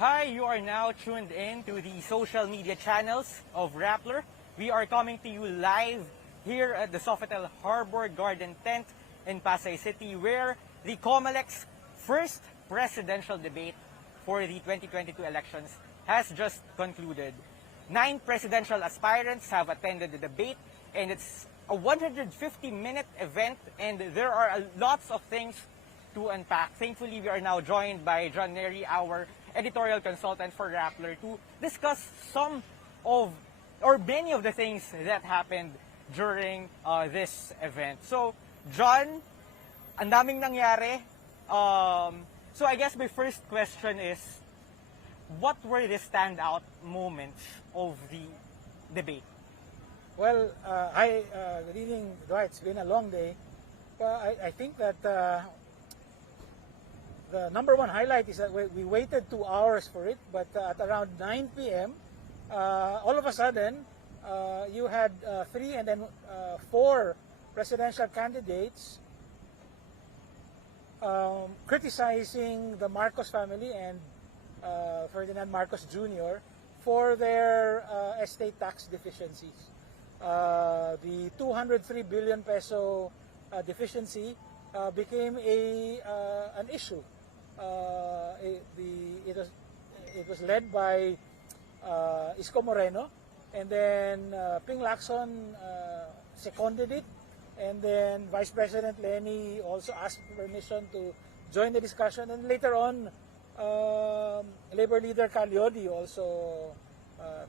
Hi, you are now tuned in to the social media channels of Rappler. We are coming to you live here at the Sofitel Harbor Garden Tent in Pasay City, where the Comelec's first presidential debate for the 2022 elections has just concluded. 9 presidential aspirants have attended the debate, and it's a 150-minute event, and there are lots of things to unpack. Thankfully, we are now joined by John Neri, our editorial consultant for Rappler, to discuss some of, or many of the things that happened during this event. So, John, ang daming nangyari. So I guess my first question is, what were the standout moments of the debate? Well, good evening, Dwight. It's been a long day. I think that the number one highlight is that we waited 2 hours for it, but at around 9 p.m., all of a sudden, you had 3 and then 4 presidential candidates criticizing the Marcos family and Ferdinand Marcos Jr. for their estate tax deficiencies. The 203 billion peso deficiency became an issue. It was led by Isko Moreno, and then Ping Lacson seconded it, and then Vice President Leni also asked permission to join the discussion, and later on Labor leader Calyodi also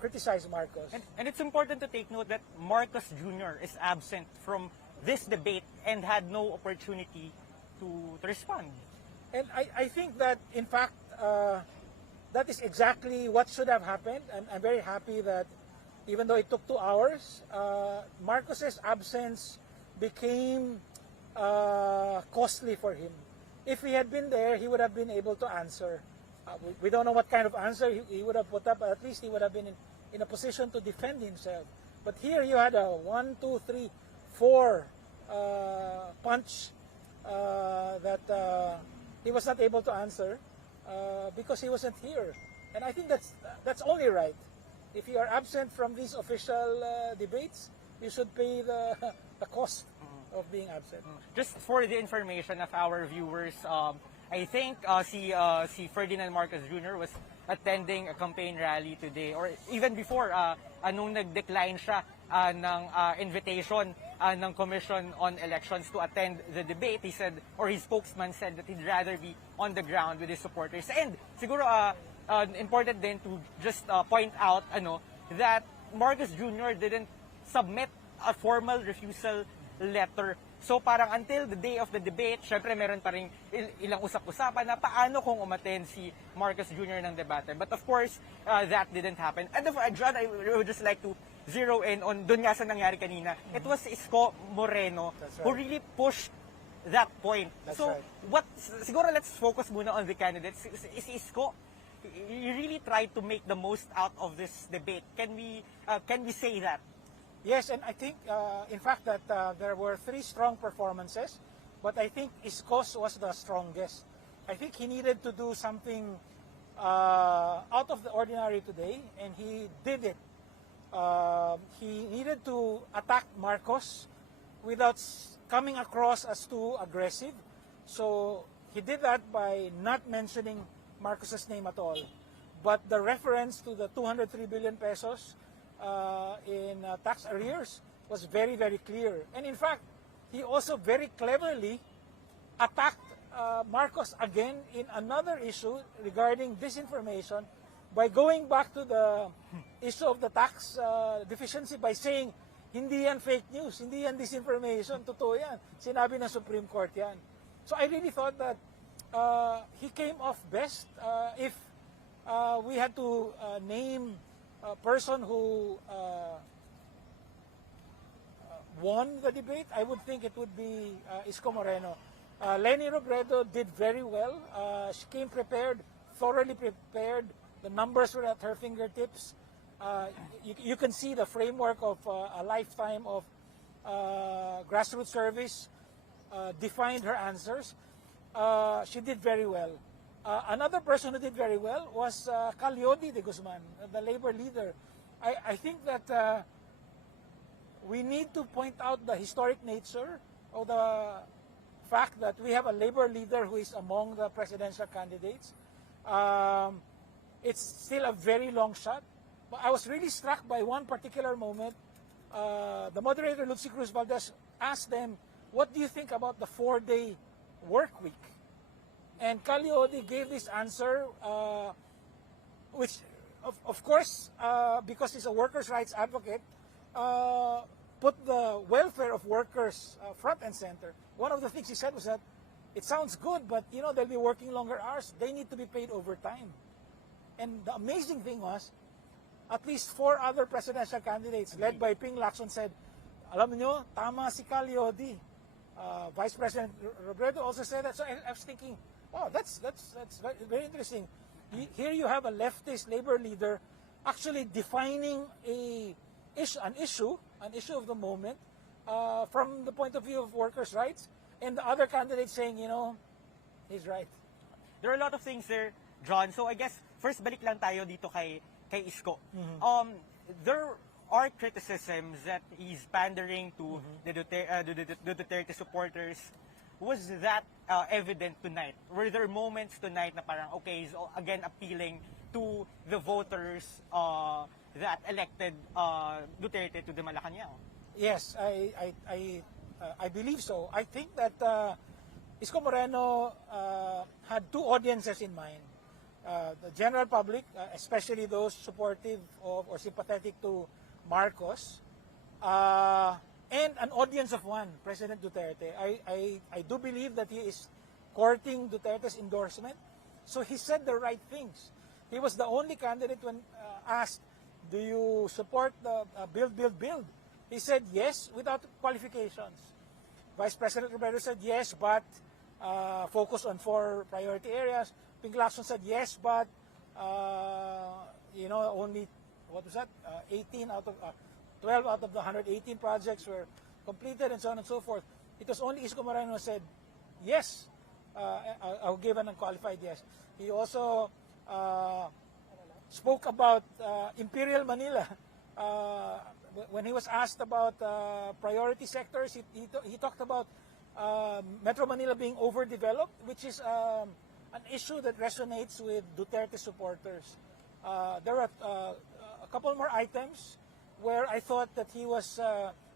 criticized Marcos. And it's important to take note that Marcos Jr. is absent from this debate and had no opportunity to respond. And I think that, in fact, that is exactly what should have happened. And I'm very happy that even though it took 2 hours, Marcos's absence became costly for him. If he had been there, he would have been able to answer. We don't know what kind of answer he would have put up, but at least he would have been in a position to defend himself. But here you had a 1, 2, 3, 4 punch that he was not able to answer because he wasn't here. And I think that's only right. If you are absent from these official debates, you should pay the cost of being absent. Just for the information of our viewers, I think si Ferdinand Marcos Jr. was attending a campaign rally today, or even before, nung nag-decline siya ng invitation ng Commission on Elections to attend the debate. He said, or his spokesman said, that he'd rather be on the ground with his supporters. And siguro important din to just point out that Marcos Jr. didn't submit a formal refusal letter. So parang until the day of the debate, syempre meron pa rin ilang usap-usapan na paano kung umattend si Marcos Jr. ng debate. But of course, that didn't happen. And John, I would just like to zero in on dun nga sa nangyari kanina. It was Isko Moreno who really pushed that point. Siguro let's focus muna on the candidates. Is Isko, he really tried to make the most out of this debate. Can we say that? Yes, and I think, in fact, that there were 3 strong performances, but I think Isko's was the strongest. I think he needed to do something out of the ordinary today, and he did it. He needed to attack Marcos without coming across as too aggressive. So he did that by not mentioning Marcos's name at all. But the reference to the 203 billion pesos in tax arrears was very, very clear. And in fact, he also very cleverly attacked Marcos again in another issue regarding disinformation by going back to the issue of the tax deficiency by saying, hindi yan fake news, hindi yan disinformation, totoo yan. Sinabi ng Supreme Court yan. So I really thought that he came off best. If we had to name a person who won the debate, I would think it would be Isko Moreno. Leni Robredo did very well. She came prepared, thoroughly prepared. The numbers were at her fingertips. You can see the framework of a lifetime of grassroots service defined her answers. She did very well. Another person who did very well was Calyodi de Guzman, the labor leader. I think that we need to point out the historic nature of the fact that we have a labor leader who is among the presidential candidates. It's still a very long shot. But I was really struck by one particular moment. The moderator, Lucy Cruz Valdez, asked them, what do you think about the 4-day work week? And Calyodi gave this answer, which, of course, because he's a workers' rights advocate, put the welfare of workers front and center. One of the things he said was that it sounds good, but they'll be working longer hours. They need to be paid overtime. And the amazing thing was, at least 4 other presidential candidates led by Ping Lacson said, alam nyo, tama si Calyodi. Vice President Robredo also said that. So I was thinking, oh, that's very, very interesting. Here you have a leftist labor leader actually defining an issue of the moment from the point of view of workers' rights, and the other candidate saying, he's right. There are a lot of things there, John. So I guess first balik lang tayo dito kay Isko. There are criticisms that he's pandering to the Duterte supporters. Was that evident tonight? Were there moments tonight na parang, okay, he's again appealing to the voters that elected Duterte to the Malacanang? Yes, I believe so. I think that Isko Moreno had 2 audiences in mind. The general public, especially those supportive of or sympathetic to Marcos, and an audience of 1, President Duterte. I do believe that he is courting Duterte's endorsement. So he said the right things. He was the only candidate when asked, do you support the build? He said yes without qualifications. Vice President Robredo said yes, but focus on 4 priority areas. Ping Lacson said yes, but only, what was that? 12 out of the 118 projects were completed, and so on and so forth. It was only Isko Moreno who said yes. I'll give an unqualified yes. He also spoke about Imperial Manila. When he was asked about priority sectors, he talked about Metro Manila being overdeveloped, which is an issue that resonates with Duterte supporters. There are a couple more items where I thought that he was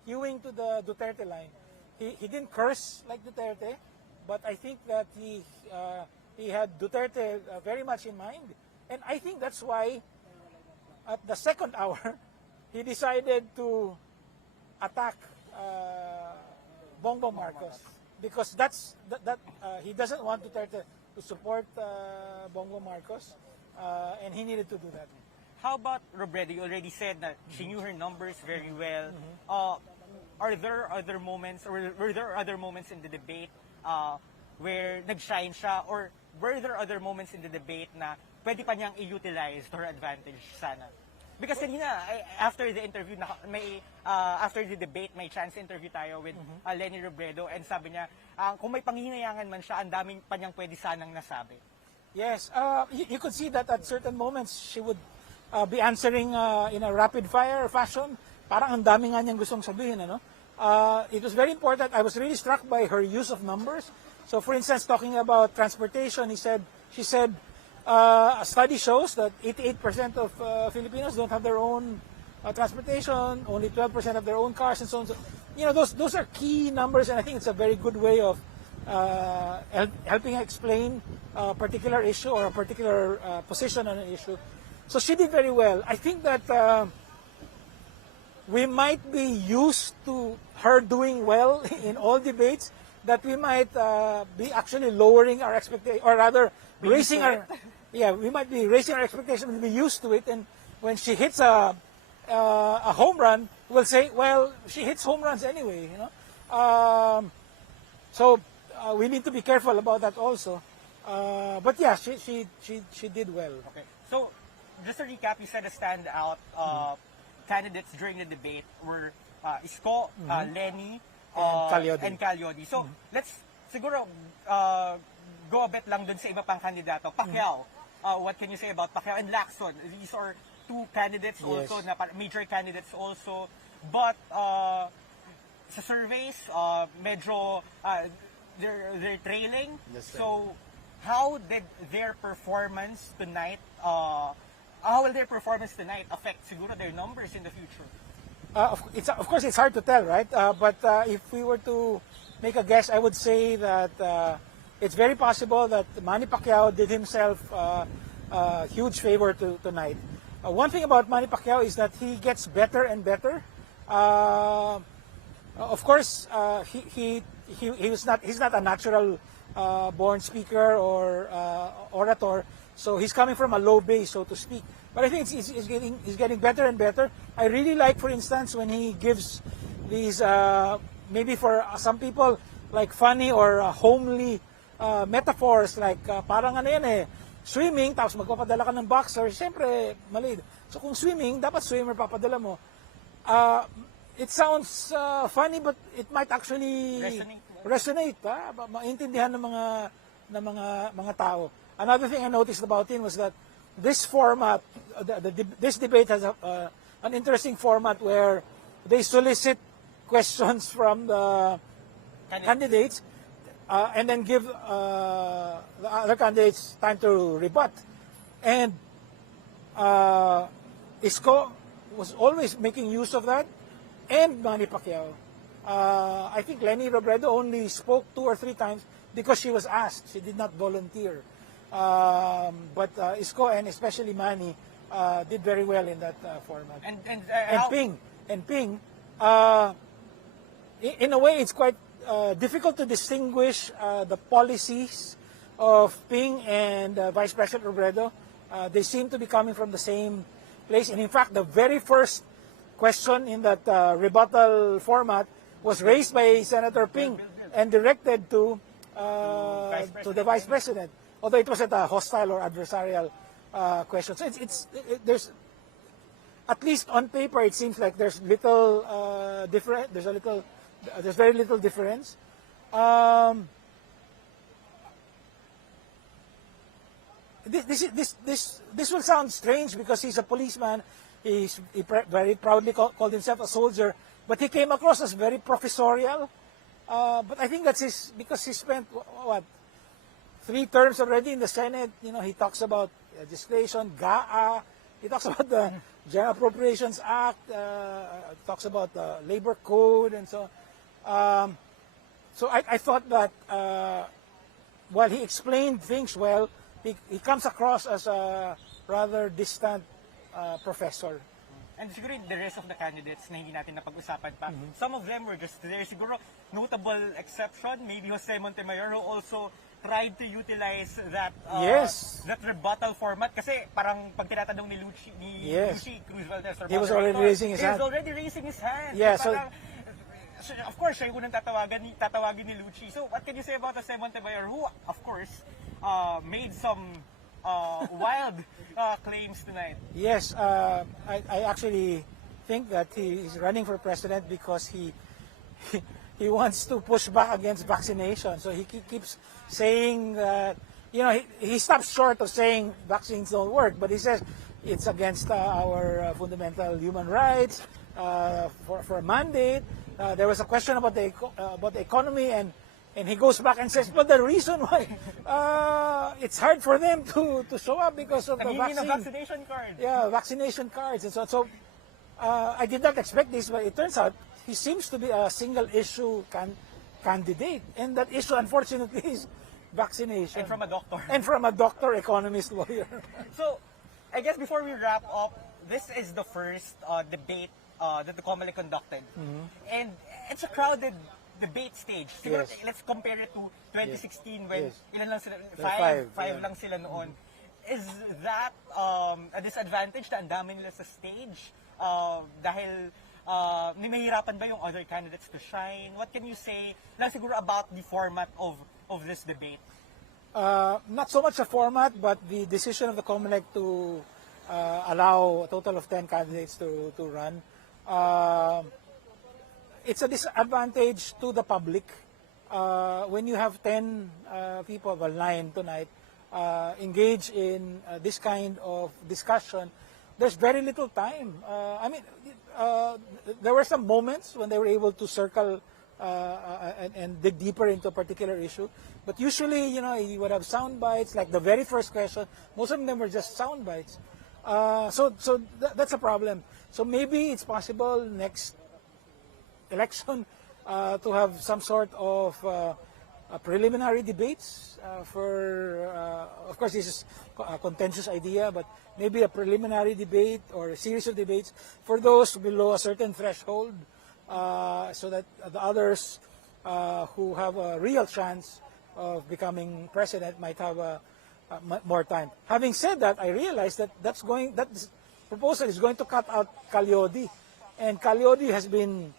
hewing to the Duterte line. He didn't curse like Duterte, but I think that he had Duterte very much in mind. And I think that's why at the second hour, he decided to attack Bongbong Marcos, because he doesn't want Duterte to support Bongbong Marcos, and he needed to do that. How about Robredo? You already said that she knew her numbers very well. Are there other moments, or were there other moments in the debate where nag-shine siya, or were there other moments in the debate na pwede pa niyang i-utilize to her advantage sana? Because kanina, after the interview, after the debate, may chance interview tayo with Leni Robredo, and sabi niya, kung may panghihinayangan man siya, ang daming pa niyang pwede sanang nasabi. Yes, you could see that at certain moments, she would be answering in a rapid-fire fashion. Parang ang dami nga niyang gustong sabihin, ano? It was very important. I was really struck by her use of numbers. So, for instance, talking about transportation, she said, a study shows that 88% of Filipinos don't have their own transportation, only 12% have their own cars, and so on. So, those are key numbers, and I think it's a very good way of helping explain a particular issue or a particular position on an issue. So she did very well. I think that we might be used to her doing well in all debates, that we might be actually lowering our expectation, or rather raising our, we might be raising our expectation and be used to it. And when she hits a home run, we'll say, well, she hits home runs anyway, So we need to be careful about that also. But yeah, she did well. Okay. So just to recap, you said a standout candidates during the debate were Isko, Leni, and Calyodi. So let's siguro go a bit lang dun sa iba pang kandidato. Pacquiao, what can you say about Pacquiao and Lacson? These are two candidates also, na major candidates also. But sa surveys, medyo they're trailing. So how did their performance tonight, how will their performance tonight affect siguro their numbers in the future? Of course, it's hard to tell, right? But if we were to make a guess, I would say that it's very possible that Manny Pacquiao did himself a huge favor tonight. One thing about Manny Pacquiao is that he gets better and better. Of course, he's not a natural born speaker or orator, so he's coming from a low base, so to speak. But I think he's getting better and better. I really like, for instance, when he gives these maybe for some people like funny or homely metaphors, like parang ano yan eh, swimming tapos magpapadala ka ng boxer, siyempre mali. So kung swimming, dapat swimmer papadala mo. It sounds funny, but it might actually resonate, maintindihan ng mga tao. Another thing I noticed about him was that this format, this debate has an interesting format where they solicit questions from the candidates and then give the other candidates time to rebut. And Isko was always making use of that, and Manny Pacquiao. I think Lenny Robredo only spoke 2 or 3 times because she was asked. She did not volunteer. But Isko and especially Manny did very well in that format. And Ping, in a way, it's quite difficult to distinguish the policies of Ping and Vice President Robredo. They seem to be coming from the same place. And in fact, the very first question in that rebuttal format was raised by Senator Ping and directed to the Vice President. Although it wasn't a hostile or adversarial question. So there's, at least on paper, it seems like there's little there's very little difference. This will sound strange because he's a policeman. He very proudly called himself a soldier, but he came across as very professorial. But I think that's because he spent what 3 terms already in the Senate. You know, he talks about legislation, GAA. He talks about the General Appropriations Act. Talks about the Labor Code and so on. So I thought that while he explained things well, he comes across as a rather distant professor. And siguro the rest of the candidates na hindi natin napag-usapan pa, some of them were just there. Siguro notable exception, maybe Jose Montemayor, who also tried to utilize that that rebuttal format. Kasi parang pag tinatanong ni Lucy Cruz Valdez, he was already raising his hand. He was already raising his hand. Yeah, so of course, siya yung unang tatawagin ni Lucy. So what can you say about Jose Montemayor, who, of course, made some wild claims tonight? Yes, I actually think that he is running for president because he wants to push back against vaccination. So he keeps saying that, you know, he stops short of saying vaccines don't work, but he says it's against our fundamental human rights for a mandate. There was a question about the economy, and he goes back and says, but the reason why it's hard for them to show up because of the vaccine. Vaccination card. Yeah, vaccination cards. And so I did not expect this, but it turns out he seems to be a single issue candidate. And that issue, unfortunately, is vaccination. And from a doctor. And from a doctor, economist, lawyer. So, I guess before we wrap up, this is the first debate that the Comelec conducted. And it's a crowded debate stage. Siguro, let's compare it to 2016 when ilan lang sila, five lang sila noon. Is that a disadvantage na ang dami nila sa stage? Dahil nahihirapan ba yung other candidates to shine? What can you say lang siguro about the format of this debate? Not so much a format, but the decision of the Comelec to allow a total of 10 candidates to run. It's a disadvantage to the public when you have 10 people, well 9 tonight, engage in this kind of discussion, there's very little time. There were some moments when they were able to circle and dig deeper into a particular issue. But usually, you would have sound bites, like the very first question. Most of them were just sound bites. That's a problem. So maybe it's possible next election to have some sort of preliminary debates of course this is a contentious idea, but maybe a preliminary debate or a series of debates for those below a certain threshold, so that the others who have a real chance of becoming president might have more time. Having said that, I realize that that proposal is going to cut out Calyodi, and Calyodi has been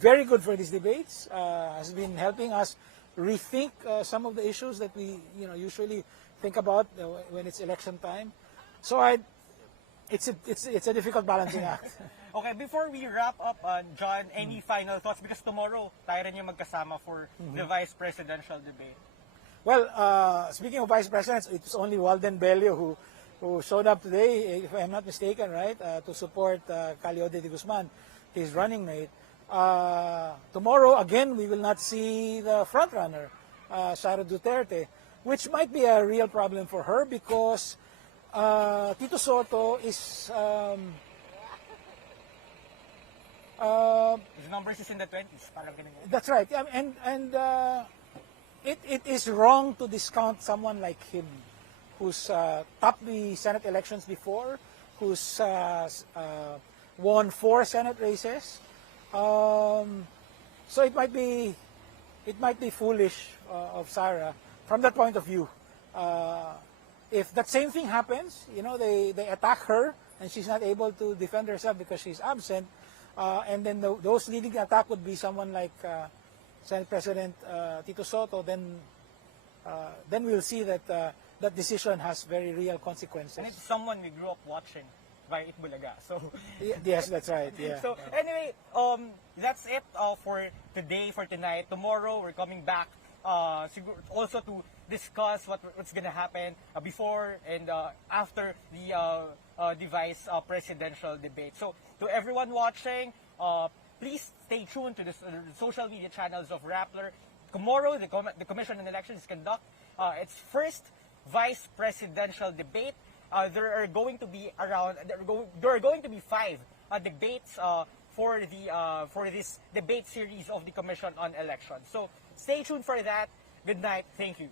very good for these debates, has been helping us rethink some of the issues that we usually think about when it's election time. So it's a difficult balancing act. Okay, before we wrap up, John, any final thoughts? Because tomorrow, tayo rin yung magkasama for the vice presidential debate. Well, speaking of vice presidents, it's only Walden Bello who showed up today, if I'm not mistaken, right, to support Calyodi de Guzman, his running mate. Tomorrow, again, we will not see the frontrunner, Sara Duterte, which might be a real problem for her because Tito Soto is... his numbers is in the 20s. Parang ganun. That's right. And it is wrong to discount someone like him, who's topped the Senate elections before, who's won 4 Senate races. So it might be foolish of Sara from that point of view. If that same thing happens, they attack her and she's not able to defend herself because she's absent, and then those leading the attack would be someone like Senate President Tito Soto, then we'll see that that decision has very real consequences. And it's someone we grew up watching by Itbulaga. So yes, that's right. Yeah. So anyway, that's it for today, for tonight. Tomorrow we're coming back also to discuss what's gonna happen before and after the vice presidential debate. So to everyone watching, please stay tuned to the social media channels of Rappler. Tomorrow, the Commission on Elections conduct its first vice presidential debate. There are going to be 5 debates for this debate series of the Commission on Elections. So stay tuned for that. Good night. Thank you.